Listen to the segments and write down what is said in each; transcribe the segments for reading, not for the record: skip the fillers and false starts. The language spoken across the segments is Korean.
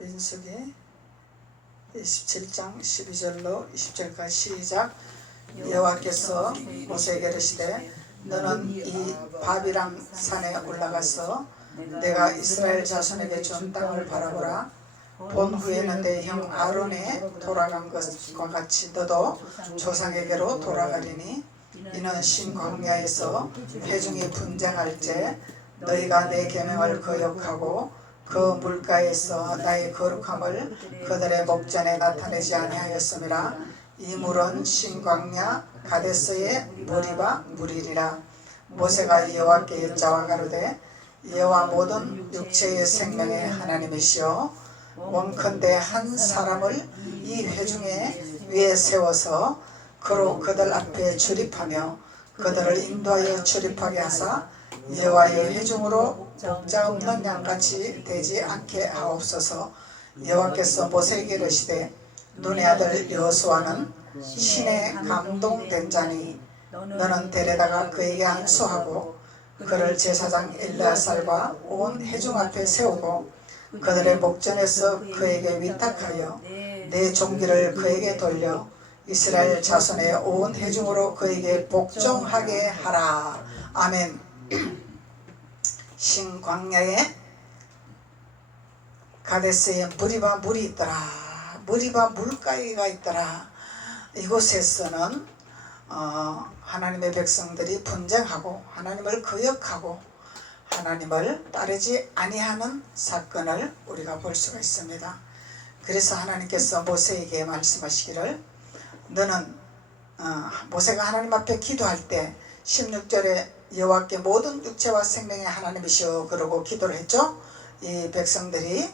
민수기 27장 12절로 20절까지 시작. 여호와께서 모세에게 이르시되 너는 이 바비람 산에 올라가서 내가 이스라엘 자손에게 준 땅을 바라보라. 본 후에는 내 형 아론에 돌아간 것과 같이 너도 조상에게로 돌아가리니 이는 신광야에서 회중이 분쟁할 때 너희가 내 계명을 거역하고 그 물가에서 나의 거룩함을 그들의 목전에 나타내지 아니하였음이라. 이 물은 신광야 가데스의 머리바 물이리라. 모세가 여호와께 여짜와 가로되 여호와 모든 육체의 생명의 하나님이시여 원컨대 한 사람을 이 회중에 위에 세워서 그로 그들 앞에 출입하며 그들을 인도하여 출입하게 하사 여호와의 회중으로 목자 없는 양같이 되지 않게 하옵소서. 여호와께서 모세에게 이르시되 눈의 아들 여호수아는 신에 감동된 자니 너는 데려다가 그에게 안수하고 그를 제사장 엘르아살과 온 회중 앞에 세우고 그들의 목전에서 그에게 위탁하여 내 종기를 그에게 돌려 이스라엘 자손의 온 회중으로 그에게 복종하게 하라. 아멘. 신광야에 가데스에 머리바 물이 있더라. 머리바 물가에가 있더라. 이곳에서는 하나님의 백성들이 분쟁하고 하나님을 거역하고 하나님을 따르지 아니하는 사건을 우리가 볼 수가 있습니다. 그래서 하나님께서 모세에게 말씀하시기를 너는 모세가 하나님 앞에 기도할 때 16절에 여호와께 모든 육체와 생명의 하나님이시여 그러고 기도를 했죠. 이 백성들이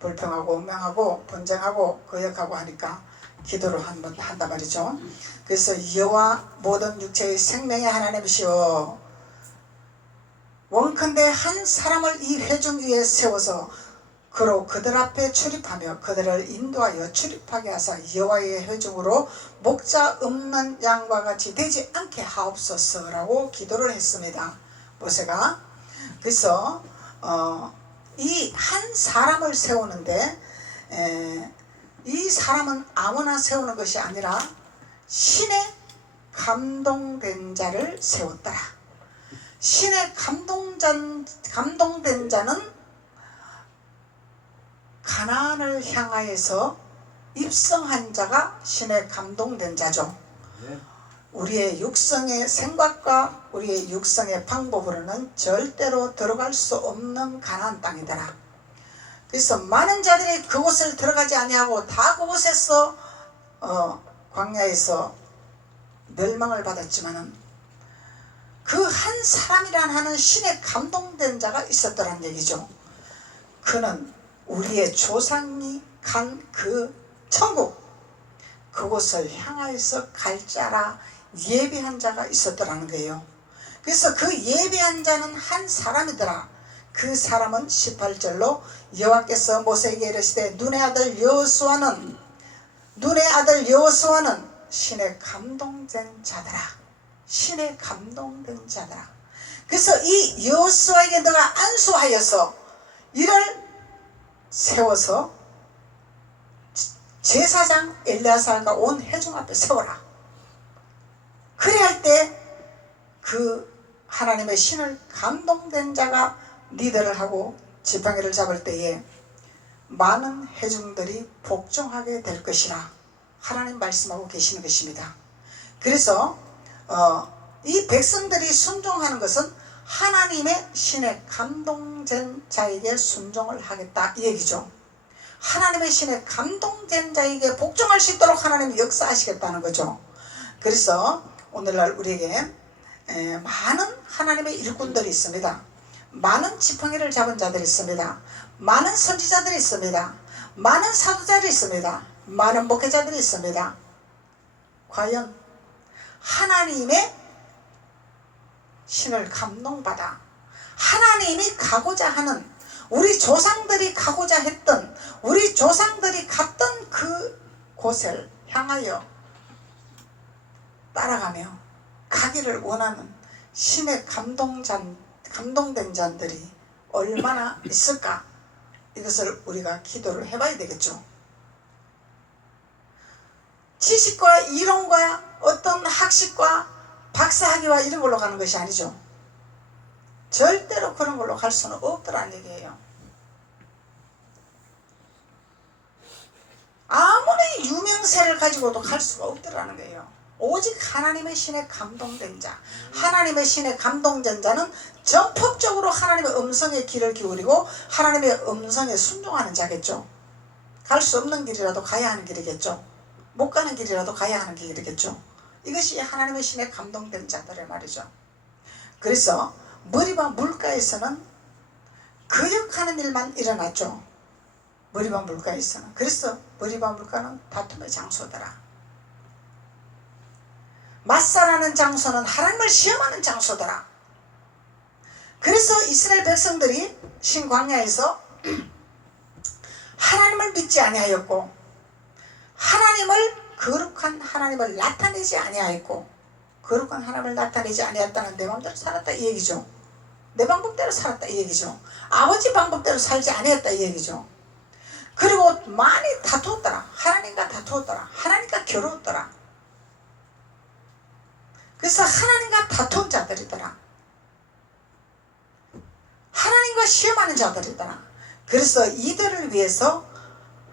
불평하고 운명하고 분쟁하고 거역하고 하니까 기도를 한단 말이죠. 그래서 여호와 모든 육체의 생명의 하나님이시여 원컨대 한 사람을 이 회중 위에 세워서 그로 그들 앞에 출입하며 그들을 인도하여 출입하게 하사 여호와의 회중으로 목자 없는 양과 같이 되지 않게 하옵소서라고 기도를 했습니다. 모세가. 그래서 이 한 사람을 세우는데 이 사람은 아무나 세우는 것이 아니라 신의 감동된 자를 세웠더라. 신의 감동된 자는 가나안을 향하여서 입성한 자가 신의 감동된 자죠. 우리의 육성의 생각과 우리의 육성의 방법으로는 절대로 들어갈 수 없는 가나안 땅이더라. 그래서 많은 자들이 그곳을 들어가지 아니하고 다 그곳에서 광야에서 멸망을 받았지만은 그 한 사람이란 하는 신의 감동된 자가 있었더란 얘기죠. 그는 우리의 조상이 간 그 천국 그곳을 향하여서 갈 자라 예비한 자가 있었더라는 거예요. 그래서 그 예비한 자는 한 사람이더라. 그 사람은 18절로 여호와께서 모세에게 이르시되 눈의 아들 여호수아는 신의 감동된 자더라. 신의 감동된 자더라. 그래서 이 여호수아에게 너가 안수하여서 이를 세워서 제사장 엘르아살과 온 회중 앞에 세워라. 그래 할 때 그 하나님의 신을 감동된 자가 리더를 하고 지팡이를 잡을 때에 많은 회중들이 복종하게 될 것이라 하나님 말씀하고 계시는 것입니다. 그래서 이 백성들이 순종하는 것은 하나님의 신의 감동된 자에게 순종을 하겠다 이 얘기죠. 하나님의 신의 감동된 자에게 복종할 수 있도록 하나님이 역사하시겠다는 거죠. 그래서 오늘날 우리에게 많은 하나님의 일꾼들이 있습니다. 많은 지팡이를 잡은 자들이 있습니다. 많은 선지자들이 있습니다. 많은 사도자들이 있습니다. 많은 목회자들이 있습니다. 과연 하나님의 신을 감동받아 하나님이 가고자 하는 우리 조상들이 가고자 했던 우리 조상들이 갔던 그 곳을 향하여 따라가며 가기를 원하는 신의 감동된 자들이 얼마나 있을까? 이것을 우리가 기도를 해봐야 되겠죠. 지식과 이론과 어떤 학식과 박사학위와 이런 걸로 가는 것이 아니죠. 절대로 그런 걸로 갈 수는 없더라는 얘기예요. 아무리 유명세를 가지고도 갈 수가 없더라는 거예요. 오직 하나님의 신에 감동된 자, 하나님의 신에 감동된 자는 전폭적으로 하나님의 음성에 귀를 기울이고 하나님의 음성에 순종하는 자겠죠. 갈 수 없는 길이라도 가야 하는 길이겠죠. 못 가는 길이라도 가야 하는 길이겠죠. 이것이 하나님의 신에 감동된 자들의 말이죠. 그래서 머리바 물가에서는 거역하는 일만 일어났죠. 머리바 물가에서는. 그래서 머리바 물가는 다툼의 장소더라. 맞사라는 장소는 하나님을 시험하는 장소더라. 그래서 이스라엘 백성들이 신광야에서 하나님을 믿지 아니하였고 하나님을 거룩한 하나님을 나타내지 아니하였고 거룩한 하나님을 나타내지 아니했다는 내 마음대로 살았다 이 얘기죠. 내 방법대로 살았다 이 얘기죠. 아버지 방법대로 살지 아니했다 이 얘기죠. 그리고 많이 다투었더라. 하나님과 다투었더라. 하나님과 겨루었더라. 그래서 하나님과 다투은 자들이더라. 하나님과 시험하는 자들이더라. 그래서 이들을 위해서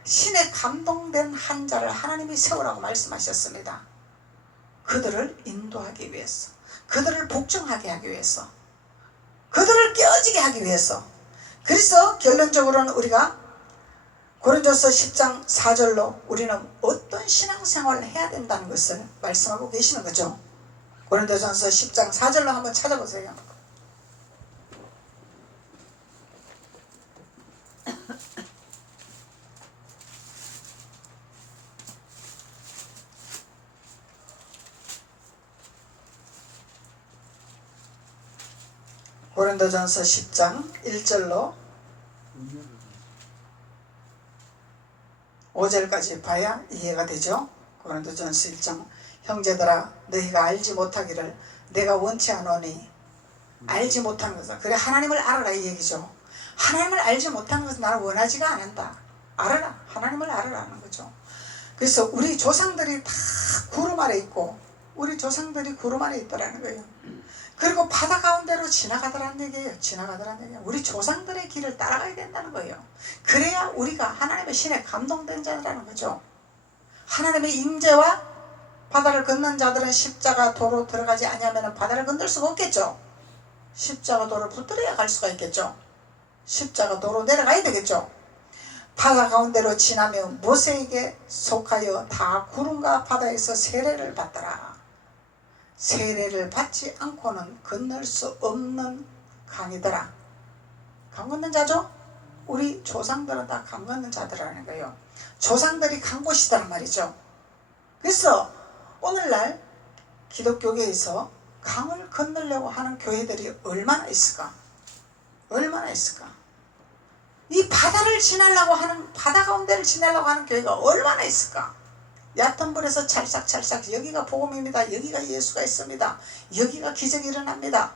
신에 감동된 한 자를 하나님이 세우라고 말씀하셨습니다. 그들을 인도하기 위해서, 그들을 복종하게 하기 위해서, 그들을 깨어지게 하기 위해서. 그래서 결론적으로는 우리가 고린도서 10장 4절로 우리는 어떤 신앙생활을 해야 된다는 것을 말씀하고 계시는 거죠. 고린도전서 10장 4절로 한번 찾아보세요. 고린도전서 10장 1절로 5절까지 봐야 이해가 되죠. 고린도전서 1장 형제들아 너희가 알지 못하기를 내가 원치 않으니 알지 못하는 것은 그래 하나님을 알아라 이 얘기죠. 하나님을 알지 못하는 것은 나를 원하지가 않는다. 알아라. 하나님을 알아라는 거죠. 그래서 우리 조상들이 다 구름 아래 있고 우리 조상들이 구름 아래 있더라는 거예요. 그리고 바다 가운데로 지나가더라는 얘기예요. 지나가더라는 얘기예요. 우리 조상들의 길을 따라가야 된다는 거예요. 그래야 우리가 하나님의 신에 감동된 자라는 거죠. 하나님의 임재와 바다를 걷는 자들은 십자가 도로 들어가지 아니하면 바다를 건들 수가 없겠죠. 십자가 도를 붙들어야 갈 수가 있겠죠. 십자가 도로 내려가야 되겠죠. 바다 가운데로 지나며 모세에게 속하여 다 구름과 바다에서 세례를 받더라. 세례를 받지 않고는 건널 수 없는 강이더라. 강 건넌 자죠? 우리 조상들은 다 강 건넌 자들이라는 거예요. 조상들이 간 곳이란 말이죠. 그래서 오늘날 기독교계에서 강을 건너려고 하는 교회들이 얼마나 있을까? 얼마나 있을까? 이 바다를 지나려고 하는, 바다 가운데를 지나려고 하는 교회가 얼마나 있을까? 얕은 물에서 찰싹찰싹 여기가 복음입니다. 여기가 예수가 있습니다. 여기가 기적이 일어납니다.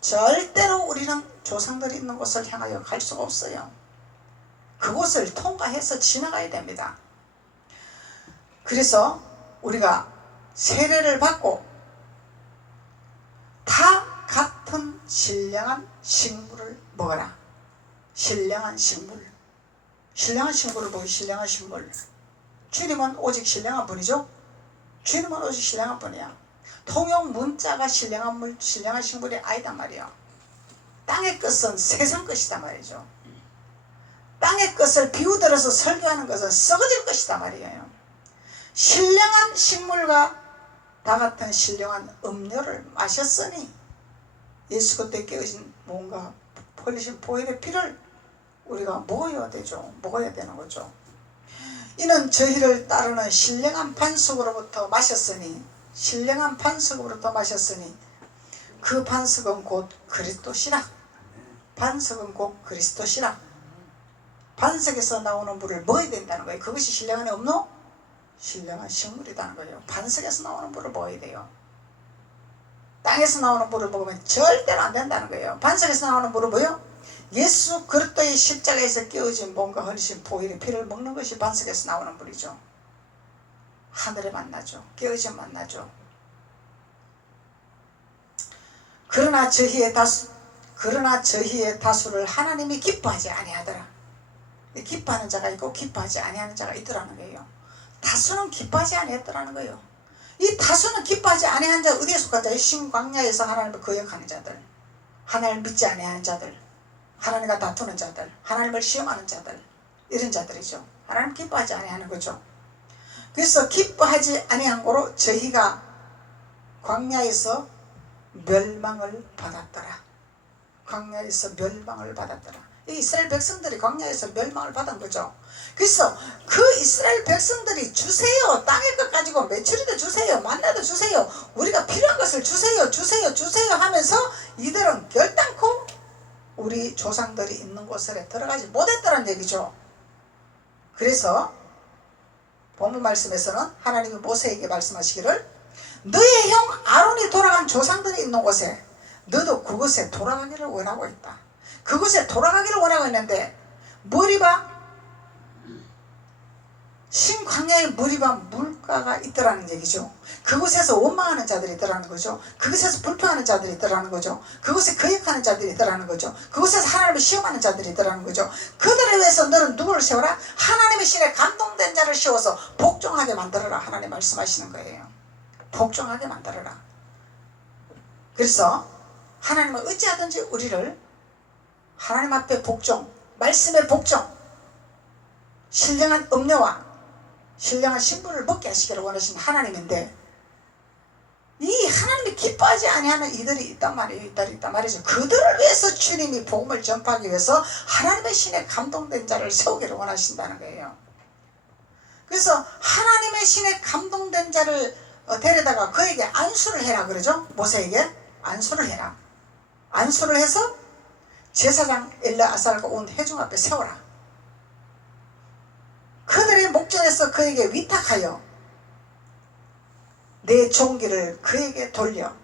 절대로 우리는 조상들이 있는 곳을 향하여 갈 수가 없어요. 그곳을 통과해서 지나가야 됩니다. 그래서 우리가 세례를 받고 다 같은 신령한 식물을 먹어라. 신령한 식물. 신령한 식물을 보기 신령한 식물. 주님은 오직 신령한 분이죠. 주님은 오직 신령한 분이야. 통용 문자가 신령한 식물이 아니단 말이에요. 땅의 것은 세상 것이다 말이죠. 땅의 것을 비우들어서 설교하는 것은 썩어질 것이다 말이에요. 신령한 식물과 다 같은 신령한 음료를 마셨으니 예수 그때 깨어진 뭔가 흘리신 보혈의 피를 우리가 먹어야 되죠. 먹어야 되는 거죠. 이는 저희를 따르는 신령한 반석으로부터 마셨으니 신령한 반석으로부터 마셨으니 그 반석은 곧 그리스도시라. 반석은 곧 그리스도시라. 반석에서 나오는 물을 먹어야 된다는 거예요. 그것이 신령한 음료? 신령한 식물이라는 거예요. 반석에서 나오는 물을 먹어야 돼요. 땅에서 나오는 물을 먹으면 절대로 안 된다는 거예요. 반석에서 나오는 물은 뭐예요? 예수 그리스도의 십자가에서 깨어진 몸과 흘리신 보혈의 피를 먹는 것이 반석에서 나오는 물이죠. 하늘에 만나죠. 깨어진 만나죠. 그러나 저희의 다수를 하나님이 기뻐하지 아니하더라. 기뻐하는 자가 있고 기뻐하지 아니하는 자가 있더라는 거예요. 다수는 기뻐하지 아니했더라는 거예요. 이 다수는 기뻐하지 아니하는 자 어디에 속한 자예요? 신광야에서 하나님을 거역하는 자들, 하나님을 믿지 아니하는 자들, 하나님과 다투는 자들, 하나님을 시험하는 자들, 이런 자들이죠. 하나님 기뻐하지 아니하는 거죠. 그래서 기뻐하지 아니한 거로 저희가 광야에서 멸망을 받았더라. 광야에서 멸망을 받았더라. 이 이스라엘 백성들이 광야에서 멸망을 받은 거죠. 그래서 그 이스라엘 백성들이 주세요, 땅의 것 가지고 메추리도 주세요, 만나도 주세요, 우리가 필요한 것을 주세요 하면서 이들은 결단코 우리 조상들이 있는 곳에 들어가지 못했다는 얘기죠. 그래서 본문 말씀에서는 하나님이 모세에게 말씀하시기를 너의 형 아론이 돌아간 조상들이 있는 곳에 너도 그곳에 돌아가기를 원하고 있다. 그곳에 돌아가기를 원하고 있는데 머리바 신광야의 머리바 물가가 있더라는 얘기죠. 그곳에서 원망하는 자들이 있더라는 거죠. 그곳에서 불평하는 자들이 있더라는 거죠. 그곳에 거역하는 자들이 있더라는 거죠. 그곳에서 하나님을 시험하는 자들이 있더라는 거죠. 그들에 위해서 너는 누구를 세워라? 하나님의 신에 감동된 자를 세워서 복종하게 만들어라. 하나님 말씀하시는 거예요. 복종하게 만들어라. 그래서 하나님은 어찌하든지 우리를 하나님 앞에 복종, 말씀의 복종, 신령한 음료와 신령한 신분을 먹게 하시기를 원하시는 하나님인데 이 하나님이 기뻐하지 아니하는 이들이 있단 말이에요. 이들이 있단 말이죠. 그들을 위해서 주님이 복음을 전파하기 위해서 하나님의 신에 감동된 자를 세우기를 원하신다는 거예요. 그래서 하나님의 신에 감동된 자를 데려다가 그에게 안수를 해라 그러죠. 모세에게 안수를 해라. 안수를 해서 제사장 엘르아살과 온 회중 앞에 세워라. 그들의 목전에서 그에게 위탁하여 내 종기를 그에게 돌려.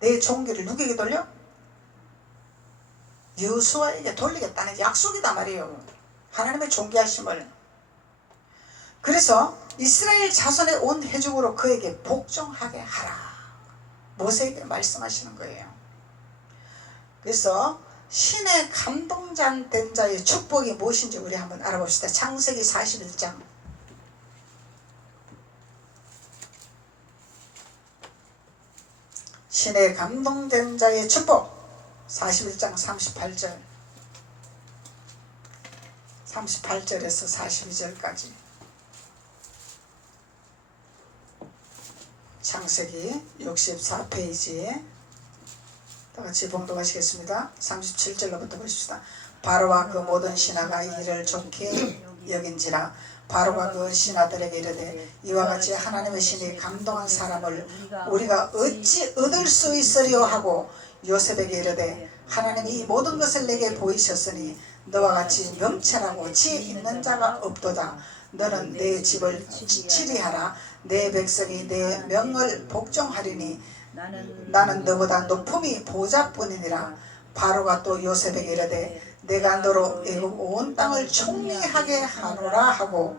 내 종기를 누구에게 돌려? 여호수아에게 돌리겠다는 약속이다 말이에요. 하나님의 존귀하심을. 그래서 이스라엘 자손의 온 회중으로 그에게 복종하게 하라. 모세에게 말씀하시는 거예요. 그래서 신의 감동된 자의 축복이 무엇인지 우리 한번 알아봅시다. 창세기 41장. 신의 감동된 자의 축복 41장 38절 38절에서 42절까지 창세기 64페이지에 다같이 봉독하시겠습니다. 37절로부터 보십시다. 바로와 그 모든 신하가 이를 좋게 여긴지라 바로가 그 신하들에게 이르되 이와 같이 하나님의 신이 감동한 사람을 우리가 어찌 얻을 수 있으리요 하고 요셉에게 이르되 하나님이 이 모든 것을 내게 보이셨으니 너와 같이 명철하고 지혜 있는 자가 없도다. 너는 내 집을 치리하라. 내 백성이 내 명을 복종하리니 나는 너보다 높음이 보좌뿐이니라. 바로가 또 요셉에게 이르되 내가 너로 애굽 온 땅을 총리하게 하노라 하고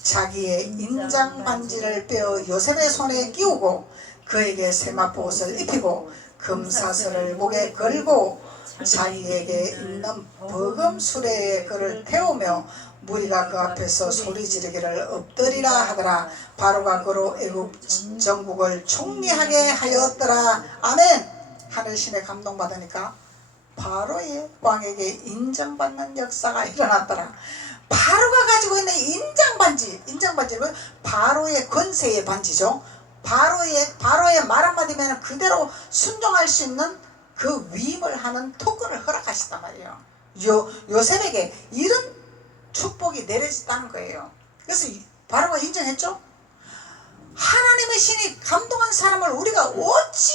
자기의 인장 반지를 빼어 요셉의 손에 끼우고 그에게 세마포옷을 입히고 금사슬을 목에 걸고 자기에게 있는 버금 수레에 그를 태우며 무리가 그 앞에서 소리 지르기를 엎드리라 하더라. 바로가 그로 애굽 전국을 총리하게 하였더라. 아멘. 하늘신에 감동받으니까 바로의 왕에게 인정받는 역사가 일어났더라. 바로가 가지고 있는 인정반지는 바로의 권세의 반지죠. 바로의 말 한마디면 그대로 순종할 수 있는 그 위임을 하는 토큰을 허락하셨단 말이에요. 요셉에게 이런 축복이 내려졌다는 거예요. 그래서 바로가 인정했죠. 하나님의 신이 감동한 사람을 우리가 어찌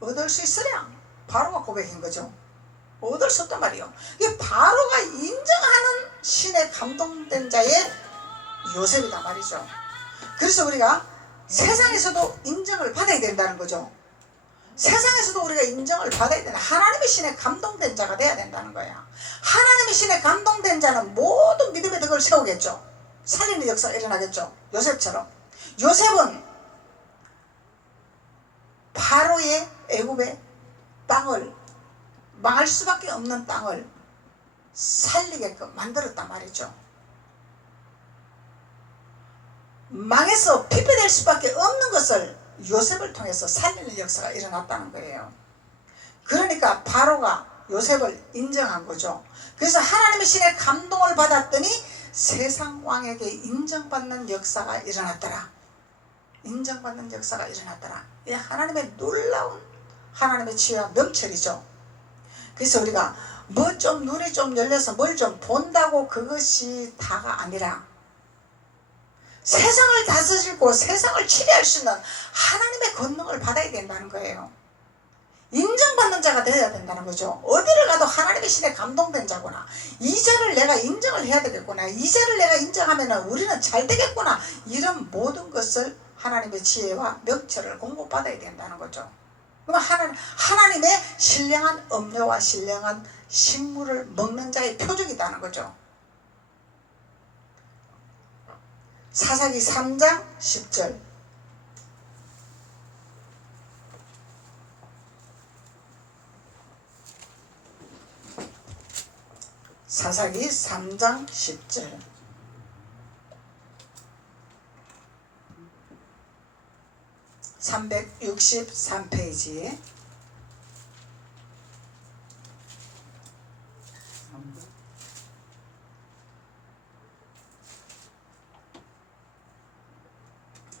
얻을 수 있으랴. 바로가 고백한 거죠. 얻을 수 없단 말이에요. 이게 바로가 인정하는 신에 감동된 자의 요셉이다 말이죠. 그래서 우리가 세상에서도 인정을 받아야 된다는 거죠. 세상에서도 우리가 인정을 받아야 되는 하나님의 신에 감동된 자가 돼야 된다는 거야. 하나님의 신에 감동된 자는 모든 믿음의 덕을 세우겠죠. 살리는 역사가 일어나겠죠. 요셉처럼. 요셉은 바로의 애굽의 땅을, 망할 수밖에 없는 땅을 살리게끔 만들었단 말이죠. 망해서 피폐될 수밖에 없는 것을 요셉을 통해서 살리는 역사가 일어났다는 거예요. 그러니까 바로가 요셉을 인정한 거죠. 그래서 하나님의 신의 감동을 받았더니 세상 왕에게 인정받는 역사가 일어났더라. 인정받는 역사가 일어났더라. 이 하나님의 놀라운 하나님의 지혜와 명철이죠. 그래서 우리가 뭐 좀 눈이 좀 열려서 뭘 좀 본다고 그것이 다가 아니라 세상을 다스리고 세상을 치료할 수 있는 하나님의 권능을 받아야 된다는 거예요. 인정받는 자가 되어야 된다는 거죠. 어디를 가도 하나님의 신에 감동된 자구나. 이 자를 내가 인정을 해야 되겠구나. 이 자를 내가 인정하면 우리는 잘 되겠구나. 이런 모든 것을 하나님의 지혜와 명철을 공급받아야 된다는 거죠. 그럼 하나님의 신령한 음료와 신령한 식물을 먹는 자의 표적이라는 거죠. 사사기 3장 10절. 사사기 3장 10절. (363페이지)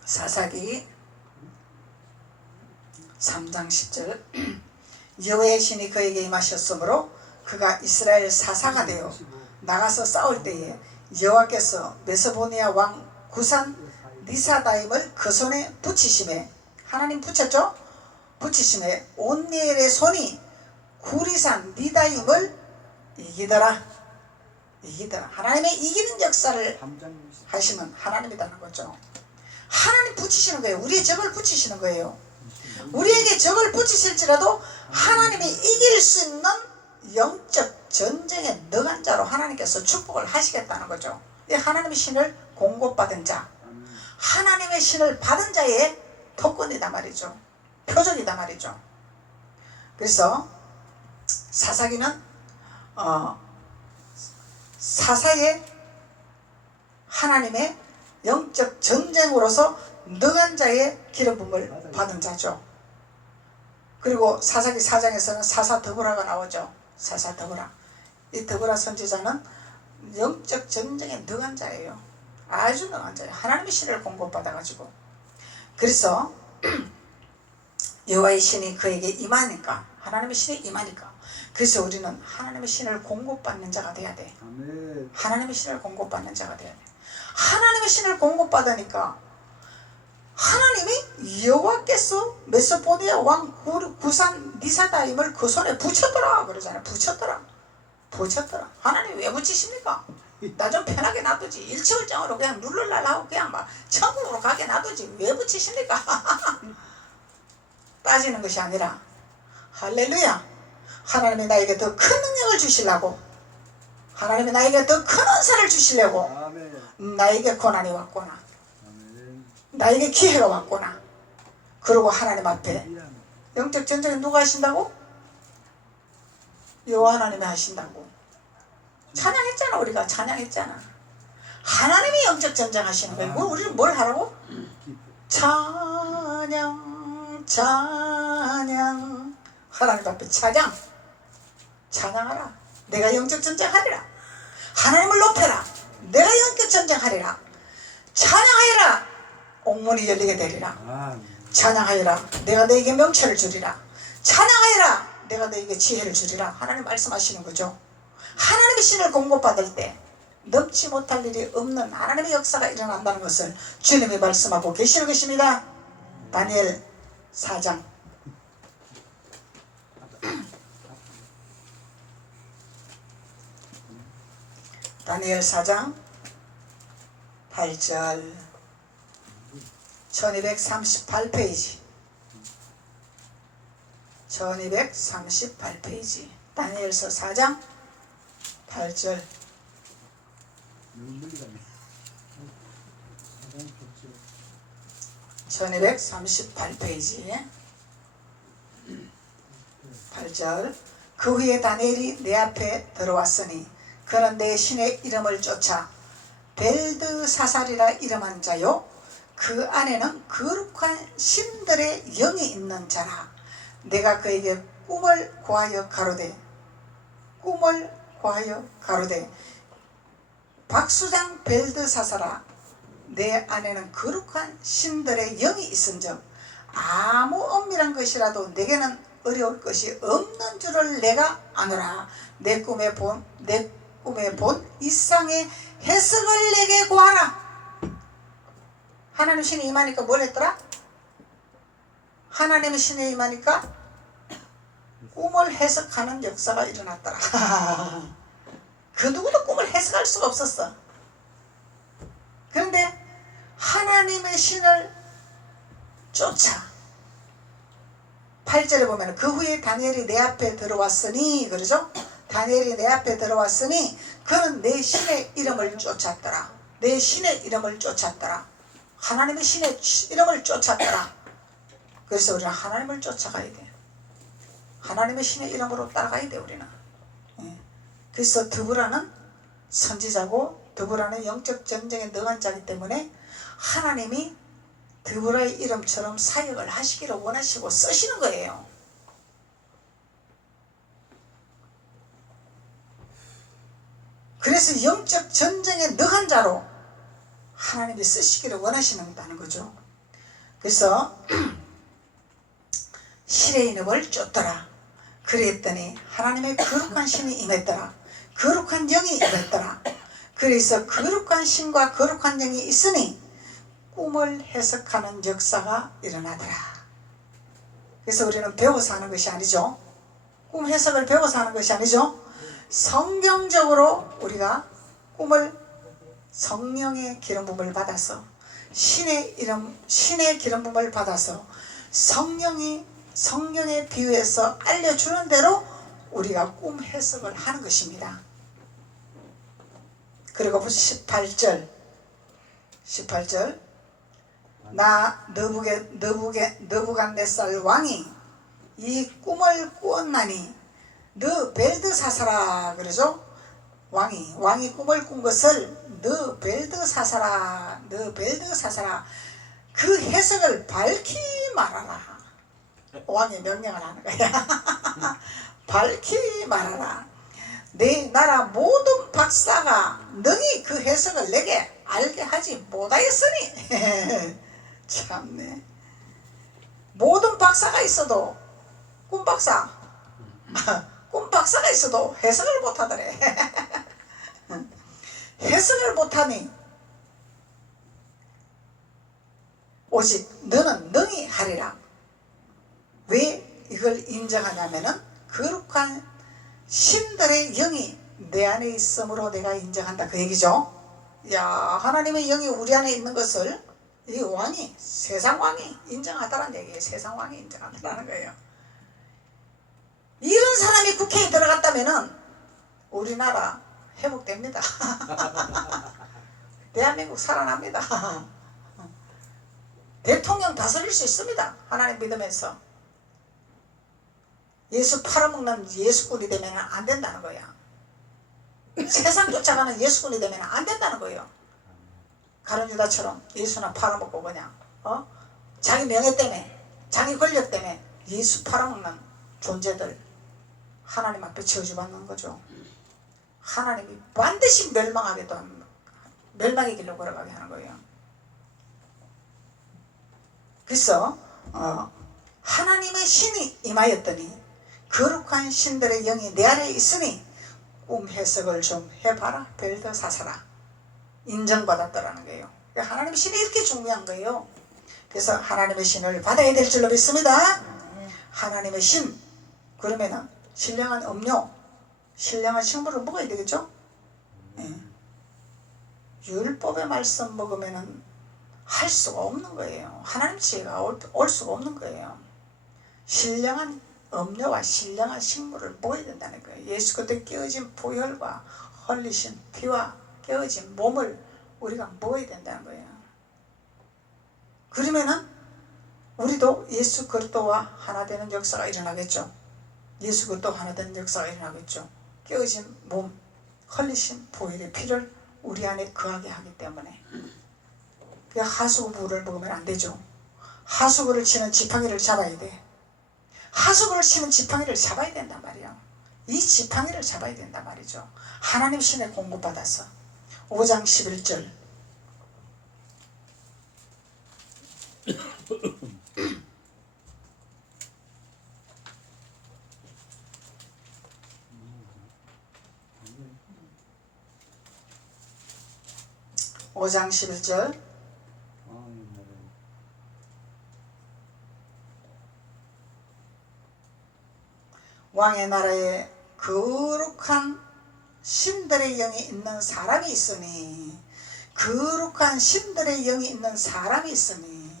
사사기 3장 10절. 여호와의 신이 그에게 임하셨으므로 그가 이스라엘 사사가 되어 나가서 싸울 때에 여호와께서 메소포니아 왕 구산 리사다임을 그 손에 붙이심에, 하나님 붙였죠? 붙이심에 온니엘의 손이 구리산 리다임을 이기더라. 하나님의 이기는 역사를 하시면 하나님이라는 거죠. 하나님 붙이시는 거예요. 우리의 적을 붙이시는 거예요. 우리에게 적을 붙이실지라도 하나님이 이길 수 있는 영적 전쟁에 능한 자로 하나님께서 축복을 하시겠다는 거죠. 하나님의 신을 공급받은 자, 하나님의 신을 받은 자의 특권이다 말이죠. 표적이다 말이죠. 그래서 사사기는 사사의 하나님의 영적 전쟁으로서 능한 자의 기름 부음을 받은 자죠. 그리고 사사기 4장에서는 사사 더브라가 나오죠. 사사 더브라. 이 더브라 선지자는 영적 전쟁에 능한 자예요. 아주 능한 자예요. 하나님의 신을 공급받아가지고. 그래서 여호와의 신이 그에게 임하니까, 하나님의 신이 임하니까, 그래서 우리는 하나님의 신을 공급받는 자가 돼야 돼. 하나님의 신을 공급받는 자가 돼야 돼. 하나님의 신을 공급받으니까 하나님이 여호와께서 메소포니아 왕 구산 리사다임을 그 손에 붙였더라 그러잖아요. 붙였더라. 하나님 왜 붙이십니까? 나 좀 편하게 놔두지. 일체월장으로 그냥 누를라 하고 그냥 막 천국으로 가게 놔두지. 왜 붙이십니까? 따지는 것이 아니라, 할렐루야, 하나님이 나에게 더 큰 능력을 주시려고, 하나님이 나에게 더 큰 은사를 주시려고 나에게 고난이 왔구나, 나에게 기회가 왔구나. 그러고 하나님 앞에 영적 전쟁을 누가 하신다고? 여호와 하나님이 하신다고. 찬양했잖아. 우리가 찬양했잖아. 하나님이 영적 전쟁 하시는 거예요. 우리는 뭘 하라고? 찬양. 하나님 앞에 찬양하라. 내가 영적 전쟁하리라. 하나님을 높여라. 내가 영적 전쟁하리라. 찬양하리라. 옥문이 열리게 되리라. 찬양하리라. 내가 너에게 명철을 주리라. 찬양하리라. 내가 너에게 지혜를 주리라. 하나님 말씀하시는 거죠. 하나님의 신을 공급받을 때 넘지 못할 일이 없는 하나님의 역사가 일어난다는 것을 주님이 말씀하고 계시는 것입니다. 다니엘 4장 다니엘 4장 8절 1238페이지 1238페이지 다니엘서 4장 8절. 1238페이지 8절. 그 후에 다니엘이 내 앞에 들어왔으니 그는 내 신의 이름을 쫓아 벨드사살이라 이름한 자요 그 안에는 거룩한 신들의 영이 있는 자라. 내가 그에게 꿈을 고하여 가로되 박수장 벨드사살아 내 안에는 거룩한 신들의 영이 있은즉 아무 엄밀한 것이라도 내게는 어려울 것이 없는 줄을 내가 아노라. 내 꿈에 본 이상의 해석을 내게 구하라. 하나님 신이 임하니까 뭘 했더라? 하나님의 신이 임하니까 꿈을 해석하는 역사가 일어났더라. 그 누구도 꿈을 해석할 수가 없었어. 그런데 하나님의 신을 쫓아 8절에 보면 그 후에 다니엘이 내 앞에 들어왔으니 그러죠? 다니엘이 내 앞에 들어왔으니 그는 내 신의 이름을 쫓았더라. 내 신의 이름을 쫓았더라. 하나님의 신의 이름을 쫓았더라. 그래서 우리는 하나님을 쫓아가야 돼. 하나님의 신의 이름으로 따라가야 돼 우리는. 그래서 드보라는 선지자고 드보라는 영적 전쟁에 능한 자이기 때문에 하나님이 드보라의 이름처럼 사역을 하시기를 원하시고 쓰시는 거예요. 그래서 영적 전쟁에 능한 자로 하나님이 쓰시기를 원하시는다는 거죠. 그래서 신의 이름을 쫓더라. 그랬더니 하나님의 거룩한 신이 임했더라. 거룩한 영이 임했더라. 그래서 거룩한 신과 거룩한 영이 있으니 꿈을 해석하는 역사가 일어나더라. 그래서 우리는 배워서 하는 것이 아니죠. 꿈 해석을 배워서 하는 것이 아니죠. 성경적으로 우리가 꿈을 성령의 기름 부음을 받아서 신의 기름 부음을 받아서 성령의 비유에서 알려주는 대로 우리가 꿈 해석을 하는 것입니다. 그리고 18절 나 느부갓네살 왕이 이 꿈을 꾸었나니 너 벨드사사라 그러죠. 왕이 꿈을 꾼 것을 너 벨드사사라 그 해석을 밝히 말하라. 왕이 명령을 하는 거야. 밝히 말하라. 내 나라 모든 박사가 능히 그 해석을 내게 알게 하지 못하였으니 참네. 모든 박사가 있어도 꿈박사가 있어도 해석을 못하더래. 해석을 못하니 오직 너는 능히 하리라. 왜 이걸 인정하냐면은 거룩한 신들의 영이 내 안에 있으므로 내가 인정한다 그 얘기죠. 야, 하나님의 영이 우리 안에 있는 것을 이 왕이 세상 왕이 인정하다는 얘기예요. 세상 왕이 인정하다는 거예요. 이런 사람이 국회에 들어갔다면은 우리나라 회복됩니다. 대한민국 살아납니다. 대통령 다스릴 수 있습니다. 하나님 믿으면서. 예수 팔아먹는 예수꾼이 되면 안 된다는 거야. 세상 쫓아가는 예수꾼이 되면 안 된다는 거예요. 가룟 유다처럼 예수나 팔아먹고 그냥 자기 명예 때문에 자기 권력 때문에 예수 팔아먹는 존재들 하나님 앞에 저주받는 거죠. 하나님이 반드시 멸망하게도 합니다. 멸망의 길로 걸어가게 하는 거예요. 그래서 하나님의 신이 임하였더니 거룩한 신들의 영이 내 안에 있으니 꿈 해석을 좀 해봐라. 벨드사사라. 인정받았더라는 거예요. 하나님의 신이 이렇게 중요한 거예요. 그래서 하나님의 신을 받아야 될 줄로 믿습니다. 하나님의 신 그러면은 신령한 음료 신령한 식물을 먹어야 되겠죠. 율법의 말씀 먹으면은 할 수가 없는 거예요. 하나님 지혜가 올 수가 없는 거예요. 신령한 음료와 신령한 식물을 먹어야 된다는 거예요. 예수 그리스도의 깨어진 보혈과 흘리신 피와 깨어진 몸을 우리가 먹어야 된다는 거예요. 그러면은 우리도 예수 그리스도와 하나 되는 역사가 일어나겠죠. 예수 그리스도 하나 되는 역사가 일어나겠죠. 깨어진 몸, 흘리신 보혈의 피를 우리 안에 거하게 하기 때문에. 하수구를 먹으면 안 되죠. 하수구를 치는 지팡이를 잡아야 돼. 하수구를 치는 지팡이를 잡아야 된단 말이야. 이 지팡이를 잡아야 된단 말이죠. 하나님 신에 공급받아서. 5장 11절. 오장 11절. 왕의 나라에 거룩한 신들의 영이 있는 사람이 있으니, 거룩한 신들의 영이 있는 사람이 있으니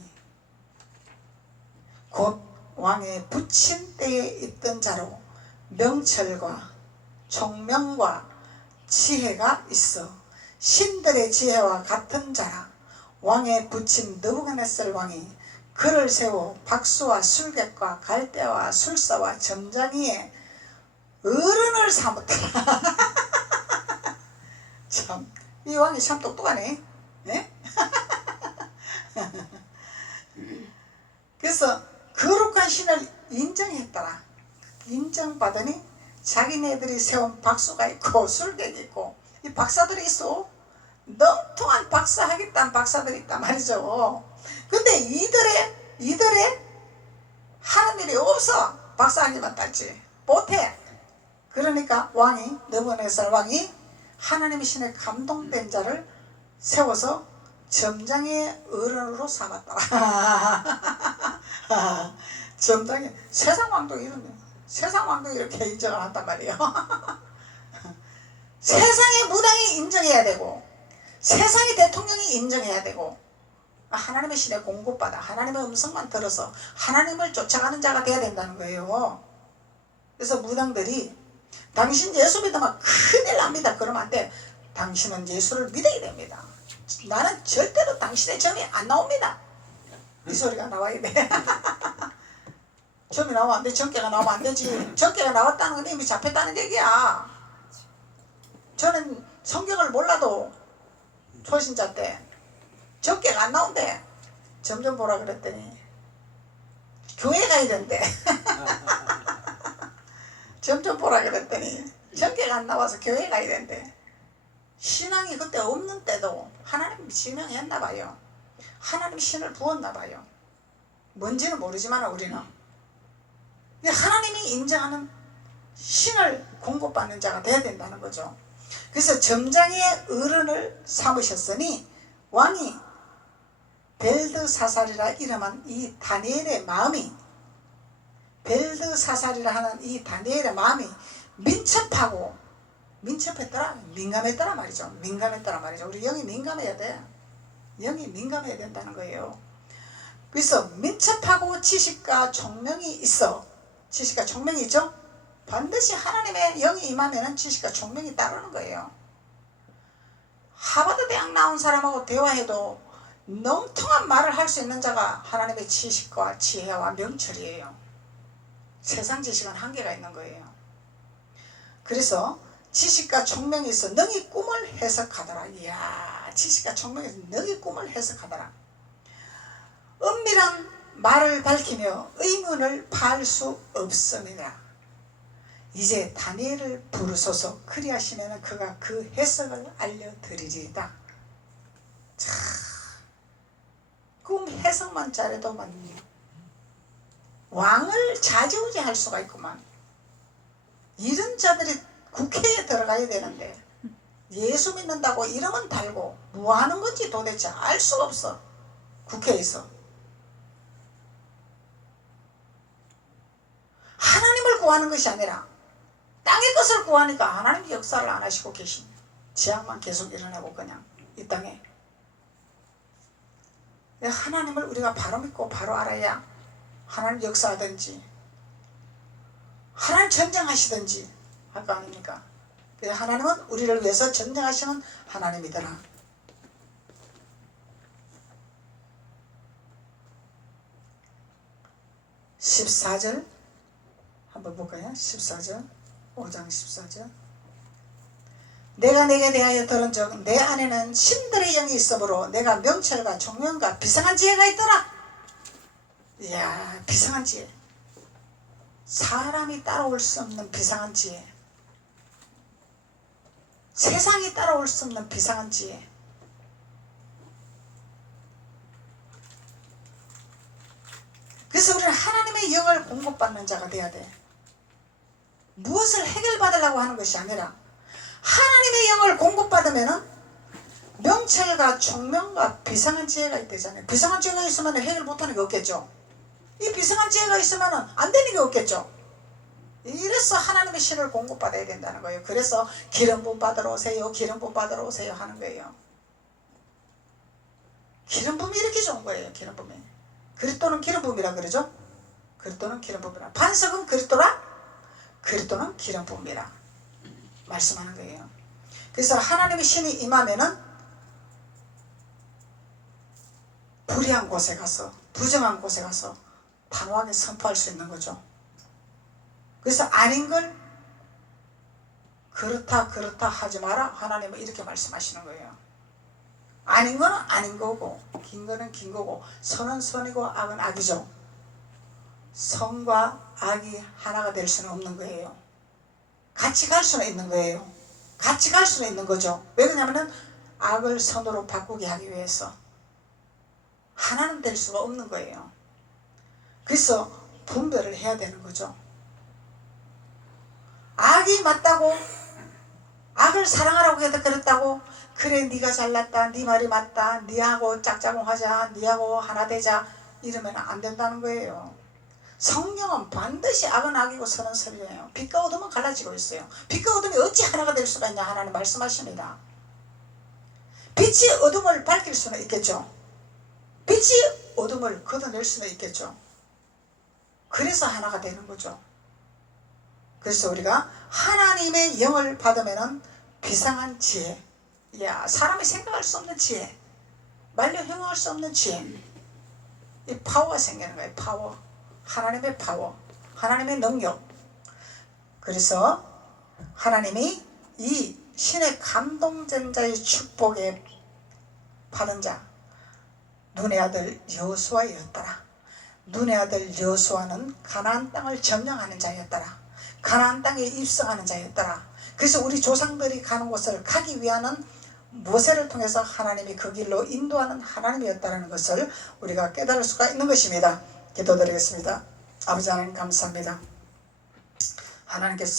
곧 왕의 부친 때에 있던 자로 명철과 총명과 지혜가 있어 신들의 지혜와 같은 자라. 왕의 부친 느부갓네살 왕이 그를 세워 박수와 술객과 갈대와 술사와 점장이의 어른을 삼았더라. 참, 이 왕이 참 똑똑하네. 네? 그래서 거룩한 신을 인정했더라. 인정받으니 자기네들이 세운 박수가 있고 술객이 있고 이 박사들이 있어. 넉통한 박사하겠다는 박사들이 있단 말이죠. 근데 이들의 하는 일이 없어. 박사하기만 땄지 못해. 그러니까 왕이, 느부갓네살 왕이 하나님의 신에 감동된 자를 세워서 점장의 어른으로 삼았더라. 점장의, 세상 왕도 이러네. 세상 왕도 이렇게 인정을 한단 말이에요. 세상의 무당이 인정해야 되고, 세상의 대통령이 인정해야 되고, 하나님의 신에 공급받아 하나님의 음성만 들어서 하나님을 쫓아가는 자가 돼야 된다는 거예요. 그래서 무당들이 당신 예수 믿으면 큰일 납니다. 그러면 안 돼. 당신은 예수를 믿어야 됩니다. 나는 절대로 당신의 점이 안 나옵니다. 이 소리가 나와야 돼. 점이 나오면 안 돼. 전개가 나오면 안 되지. 전개가 나왔다는 건 이미 잡혔다는 얘기야. 저는 성경을 몰라도 초신자 때 전개가 안 나온대. 점점 보라 그랬더니 교회 가야 된대. 점점 보라 그랬더니 전개가 안 나와서 교회 가야 된대. 신앙이 그때 없는 때도 하나님 지명했나 봐요. 하나님 신을 부었나 봐요. 뭔지는 모르지만 우리는 하나님이 인정하는 신을 공급받는 자가 돼야 된다는 거죠. 그래서 점장의 어른을 삼으셨으니 왕이 벨드사살이라 이름한 이 다니엘의 마음이, 벨드사살이라 하는 이 다니엘의 마음이 민첩했더라. 민감했더라 말이죠. 민감했더라 말이죠. 우리 영이 민감해야 돼. 영이 민감해야 된다는 거예요. 그래서 민첩하고 지식과 총명이 있어. 지식과 총명이 있죠. 반드시 하나님의 영이 임하면 지식과 총명이 따르는 거예요. 하버드 대학 나온 사람하고 대화해도 넉통한 말을 할 수 있는 자가 하나님의 지식과 지혜와 명철이에요. 세상 지식은 한계가 있는 거예요. 그래서 지식과 총명이 있어 너희 꿈을 해석하더라. 이야, 지식과 총명이 있어 너희 꿈을 해석하더라. 은밀한 말을 밝히며 의문을 파할 수 없음이라. 이제 다니엘을 부르소서. 그리하시면 그가 그 해석을 알려드리리다. 참, 꿈 해석만 잘해도 왕을 좌지우지할 수가 있구만. 이런 자들이 국회에 들어가야 되는데 예수 믿는다고 이름은 달고 뭐 하는 건지 도대체 알 수가 없어. 국회에서 하나님을 구하는 것이 아니라 땅의 것을 구하니까 하나님 역사를 안 하시고 계십니다. 재앙만 계속 일어나고 그냥 이 땅에. 하나님을 우리가 바로 믿고 바로 알아야 하나님 역사하든지 하나님 전쟁하시든지 할 거 아닙니까? 그래서 하나님은 우리를 위해서 전쟁하시는 하나님이더라. (14절) 한번 볼까요? 14절 5장 14절 내가 내게 대하여 들은 적 내 안에는 신들의 영이 있으므로 내가 명철과 총명과 비상한 지혜가 있더라. 이야, 비상한 지혜, 사람이 따라올 수 없는 비상한 지혜, 세상이 따라올 수 없는 비상한 지혜. 그래서 우리는 하나님의 영을 공급받는 자가 돼야 돼. 무엇을 해결받으려고 하는 것이 아니라 하나님의 영을 공급받으면 명철과 총명과 비상한 지혜가 있대잖아요. 비상한 지혜가 있으면 해결 못하는 게 없겠죠. 이 비상한 지혜가 있으면 안 되는 게 없겠죠. 이래서 하나님의 신을 공급받아야 된다는 거예요. 그래서 기름 부음 받으러 오세요, 기름 부음 받으러 오세요 하는 거예요. 기름 부음이 이렇게 좋은 거예요. 기름 부음이. 그리스도는 기름 부음이라 그러죠. 그리스도는 기름 부음이라. 반석은 그리스도라, 그리스도는 기름 부음이라 말씀하는 거예요. 그래서 하나님의 신이 임하면은 불의한 곳에 가서, 부정한 곳에 가서 단호하게 선포할 수 있는 거죠. 그래서 아닌 걸 그렇다 그렇다 하지 마라. 하나님은 이렇게 말씀하시는 거예요. 아닌 거는 아닌 거고, 긴 거는 긴 거고, 선은 선이고 악은 악이죠. 선과 악이 하나가 될 수는 없는 거예요. 같이 갈 수는 있는 거예요. 같이 갈 수는 있는 거죠. 왜 그러냐면은 악을 선으로 바꾸게 하기 위해서. 하나는 될 수가 없는 거예요. 그래서 분별을 해야 되는 거죠. 악이 맞다고, 악을 사랑하라고 해도 그랬다고, 그래 네가 잘났다, 네 말이 맞다, 네하고 짝짝꿍하자, 네하고 하나 되자, 이러면 안 된다는 거예요. 성령은 반드시 악은 악이고 선은 선이에요. 빛과 어둠은 갈라지고 있어요. 빛과 어둠이 어찌 하나가 될 수가 있냐 하나님 말씀하십니다. 빛이 어둠을 밝힐 수는 있겠죠. 빛이 어둠을 걷어낼 수는 있겠죠. 그래서 하나가 되는 거죠. 그래서 우리가 하나님의 영을 받으면 비상한 지혜, 야, 사람이 생각할 수 없는 지혜, 말려 형용할 수 없는 지혜, 이 파워가 생기는 거예요. 파워, 하나님의 파워, 하나님의 능력. 그래서 하나님이 이 신의 감동된 자의 축복에 받은 자, 눈의 아들 여호수아였더라. 눈의 아들 여호수아는 가나안 땅을 점령하는 자였더라. 가나안 땅에 입성하는 자였더라. 그래서 우리 조상들이 가는 곳을 가기 위하는 모세를 통해서 하나님이 그 길로 인도하는 하나님이었다는 것을 우리가 깨달을 수가 있는 것입니다. 기도드리겠습니다. 아버지 하나님 감사합니다. 하나님께서